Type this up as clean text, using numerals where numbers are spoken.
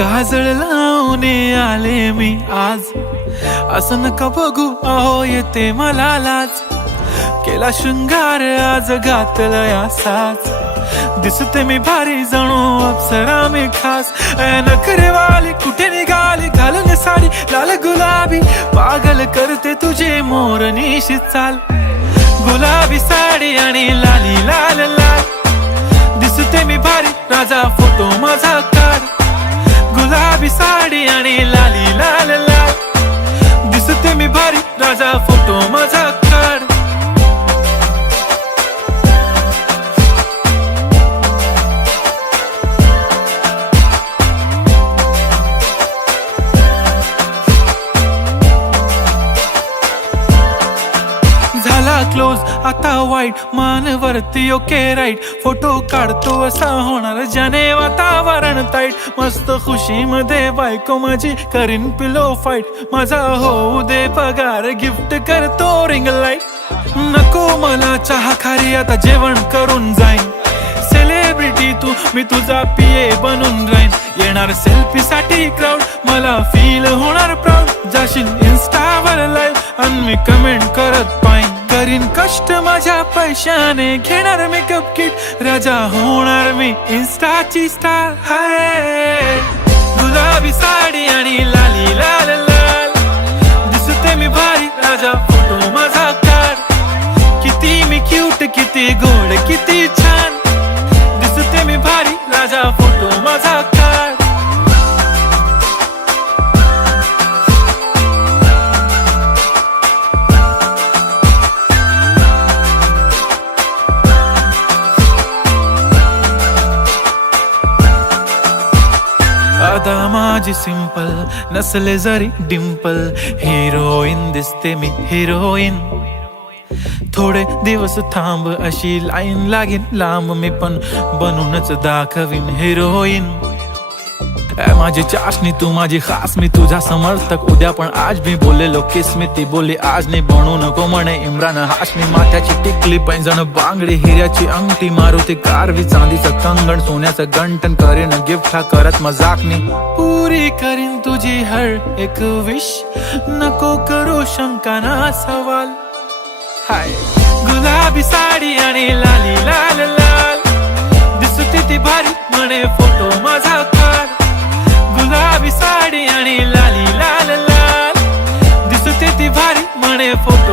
काजळ लावून आले मी आज, असं नका बघू अहो येते मला लाज. केला शृंगार आज घातलाय असाच, दिसते मी भारी जणू अप्सरा मी खास. नखरेवाली कुठे निघाली घालून साडी लाल गुलाबी, पागल करते तुझे मोरनीशी चाल. गुलाबी साडी आणि लाली लाल लाल, दिसते मी भारी राजा फोटो माझा काढ. गुलाबी साडी आणि लाली लाल लाल, दिसते मी भारी राजा फोटो माझा काढ. झाला क्लोज आता वाईट, मानवरती ओके राईट. फोटो काढतो असा होणार ज्याने वातावरण ताईट. मस्त खुशी मध्ये बायको माझी करीन पिलो फाईट. माझा होऊ दे पगार गिफ्ट करतो रिंग लाईट. नको मला चहा खारी आता जेवण करून जाईन. सेलिब्रिटी तू मी तुझा पिये बनून राहीन. येणार सेल्फी साठी क्राऊड मला फील होणार प्राऊड. जाशील इन्स्टावर लाईव्ह आणि मी कमेंट करत पाईन. करीन कष्ट माझ्या पैशाने घेणार मेकअप किट. राजा होणार मी इन्स्टाची स्टार. हाय गुलाबी साडी आणि लाली लाल लाल, दिसते मी भारी राजा फोटो माझा काढ. किती मी क्यूट किती गोड किती छान, दिसते मी भारी राजा फोटो माझा काढ. अदा माझी सिंपल नसले जरी डिंपल, हिरोईन दिसते मी हिरोईन. थोडे दिवस थांब अशी लाईन लागेल लांब, मी पण बनूनच दाखवीन हिरोईन. माझी चाशनी तू माझी खास, मी तुझा समर्थक उद्या पण आज मी बोललेलो किस मी ती बोली आज नाही. बनू नको म्हणे इम्रान हाशमी. माथ्याची टिकली पैंजण बांगडी हिऱ्याची अंगठी, मारुती कारवी चांदीचं कंगण सोन्याचं गंटन. करीन गिफ्ट हा करत मजाकनी, पुरी करीन तुझी हर एक विश. नको करू शंका ना सवाल. हाय गुलाबी साडी आणि लाली लाल लाल, दिसते ती भारी म्हणे फोटो माझा काढ. गुलाबी साडी आणि लाली लाल लाल, दिसते ती भारी म्हणे फोटो